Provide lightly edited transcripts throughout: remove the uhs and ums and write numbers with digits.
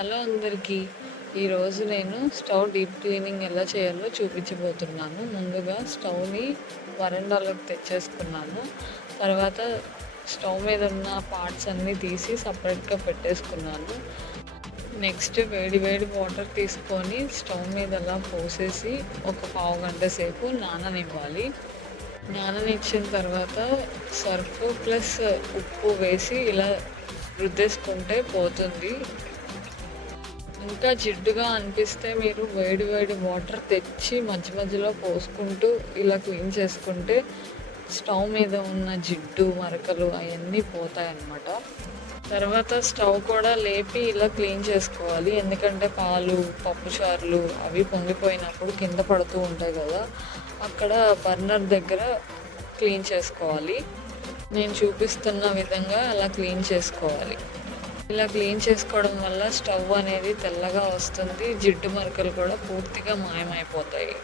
Hello అందరికీ. ఈరోజు నేను స్టవ్ డీప్ క్లీనింగ్ ఎలా చేయాలో చూపించబోతున్నాను. ముందుగా స్టవ్ని వరండాలోకి తెచ్చేసుకున్నాను. తర్వాత స్టవ్ మీద ఉన్న పార్ట్స్ అన్నీ తీసి సపరేట్గా పెట్టేసుకున్నాను. నెక్స్ట్ వేడి వేడి వాటర్ తీసుకొని స్టవ్ మీద అలా పోసేసి ఒక పావు గంట సేపు నాననివ్వాలి. నాననిచ్చిన తర్వాత సర్ఫ్ ప్లస్ ఉప్పు వేసి ఇలా రుద్దేసుకుంటే పోతుంది. ఇంకా జిడ్డుగా అనిపిస్తే మీరు వేడి వేడి వాటర్ తెచ్చి మధ్య మధ్యలో పోసుకుంటూ ఇలా క్లీన్ చేసుకుంటే స్టవ్ మీద ఉన్న జిడ్డు మరకలు అవన్నీ పోతాయన్నమాట. తర్వాత స్టవ్ కూడా లేపి ఇలా క్లీన్ చేసుకోవాలి. ఎందుకంటే పాలు పప్పుచారులు అవి పొంగిపోయినప్పుడు కింద పడుతూ ఉంటాయి కదా, అక్కడ బర్నర్ దగ్గర క్లీన్ చేసుకోవాలి. నేను చూపిస్తున్న విధంగా అలా క్లీన్ చేసుకోవాలి. ఇలా క్లీన్ చేసుకోవడం వల్ల స్టవ్ అనేది తెల్లగా వస్తుంది, జిడ్డు మరకలు కూడా పూర్తిగా మాయమైపోతాయి.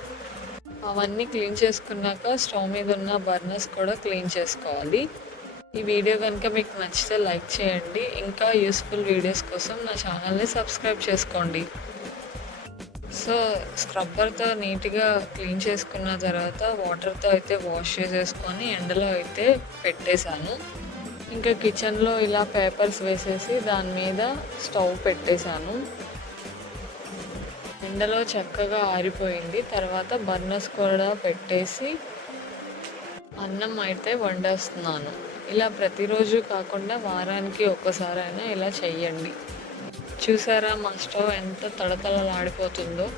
అవన్నీ క్లీన్ చేసుకున్నాక స్టవ్ మీద ఉన్న బర్నర్స్ కూడా క్లీన్ చేసుకోవాలి. ఈ వీడియో కనుక మీకు నచ్చితే లైక్ చేయండి. ఇంకా యూస్ఫుల్ వీడియోస్ కోసం నా ఛానల్ని సబ్స్క్రైబ్ చేసుకోండి. సో స్క్రబ్బర్తో నీట్గా క్లీన్ చేసుకున్న తర్వాత వాటర్తో అయితే వాష్ చేసేసుకొని ఎండలో అయితే పెట్టేశాను. ఇంకా కిచెన్లో ఇలా పేపర్స్ వేసేసి దాని మీద స్టవ్ పెట్టేశాను. ఎండలో చక్కగా ఆరిపోయింది. తర్వాత బర్నర్స్ కూడా పెట్టేసి అన్నం అయితే వండేస్తున్నాను. ఇలా ప్రతిరోజు కాకుండా వారానికి ఒక్కసారైనా ఇలా చెయ్యండి. చూసారా మా స్టవ్ ఎంత తడతళలాడిపోతుందో.